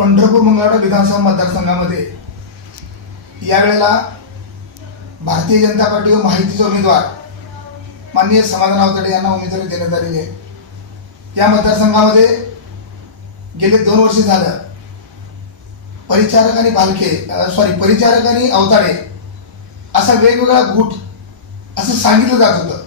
पंढरपूर मंगळवाडा विधानसभा मतदारसंघामध्ये यावेळेला भारतीय जनता पार्टी व माहितीचे उमेदवार माननीय समाधान आवतडे यांना उमेदवारी देण्यात आलेली आहे. या मतदारसंघामध्ये गेले दोन वर्ष झालं. परिचारक आणि बालके सॉरी परिचारक आणि अवताडे असा वेगवेगळा गुट असं सांगितलं जात होतं.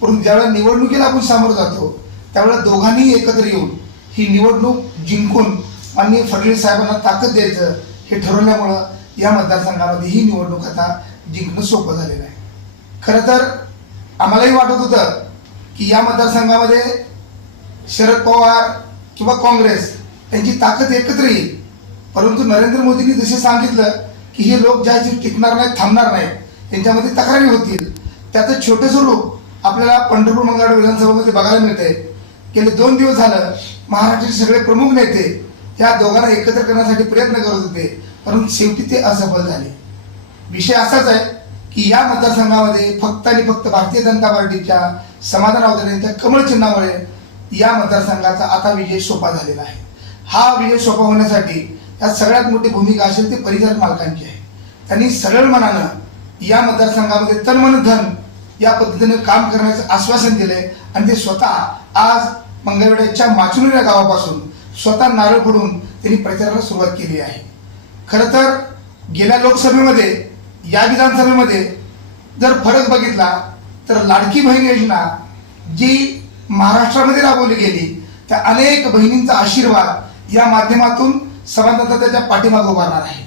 परंतु ज्यावेळेला निवडणुकीला आपण सामोरं जातो त्यावेळेला दोघांनी एकत्र येऊन ही निवडणूक जिंकून माननीय फडणवीस साहेबांना ताकद द्यायचं हे ठरवल्यामुळं या मतदारसंघामध्ये ही निवडणूक आता जिंकणं सोपं झालेलं आहे. खरं तर आम्हालाही वाटत होतं की या मतदारसंघामध्ये शरद पवार किंवा काँग्रेस त्यांची ताकद एकत्र येईल. परंतु नरेंद्र मोदींनी जसे सांगितलं की हे लोक ज्या टिकणार नाहीत थांबणार नाहीत त्यांच्यामध्ये तक्रारी होतील. त्याचं छोटंसं रूप आपल्याला पंढरपूर मंगळवार विधानसभामध्ये बघायला मिळते गेले दोन दिवस झालं महाराष्ट्राचे सगळे प्रमुख नेते त्या दोघांना एकत्र करण्यासाठी प्रयत्न करत होते परंतु शेवटी ते असफल झाले. विषय असाच आहे की या मतदारसंघामध्ये फक्त आणि फक्त भारतीय जनता पार्टीच्या समाधान अवतरे यांच्या कमळ चिन्हामुळे या मतदारसंघाचा आता विजय सोपा झालेला आहे. हा विजय सोपा होण्यासाठी या सगळ्यात मोठी भूमिका असेल ती परिचारक मालकांची आहे. त्यांनी सरळ मनानं या मतदारसंघामध्ये तनमन धन या पद्धतीने काम करण्याचं आश्वासन दिले आणि ते स्वतः आज मंगळवेड्याच्या माचुरी या गावापासून स्वतः नारळ फोडून त्यांनी प्रचाराला सुरुवात केली आहे. खरं तर गेल्या लोकसभेमध्ये या विधानसभेमध्ये जर फरक बघितला तर लाडकी बहीण योजना जी महाराष्ट्रामध्ये राबवली गेली त्या अनेक बहिणींचा आशीर्वाद या माध्यमातून समाजाचा त्याच्या पाठीमागे उभारणार आहे.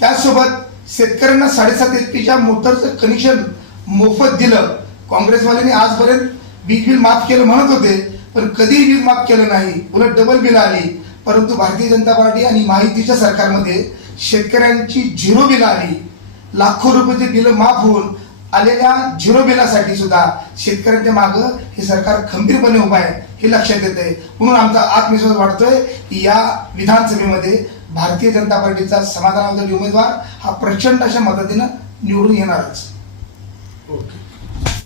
त्याचसोबत शेतकऱ्यांना साडेसात एच पीच्या मोटरचं कनेक्शन मोफत दिलं. काँग्रेसवाल्यांनी आजपर्यंत वीज बिल माफ केलं म्हणत होते. पण कधीही वीज माफ केलं नाही उलट डबल बिल आली. परंतु भारतीय जनता पार्टी आणि माहितीच्या सरकारमध्ये शेतकऱ्यांची झिरो बिल आली. लाखो रुपयाचे बिल माफ होऊन आलेल्या झिरो बिलासाठी सुद्धा शेतकऱ्यांच्या मागं हे सरकार खंबीरपणे उभं आहे हे लक्षात येत आहे म्हणून आमचा आत्मविश्वास वाटतोय की या विधानसभेमध्ये भारतीय जनता पार्टीचा समाधानावधी उमेदवार हा प्रचंड अशा मदतीनं निवडून येणारच. ओके.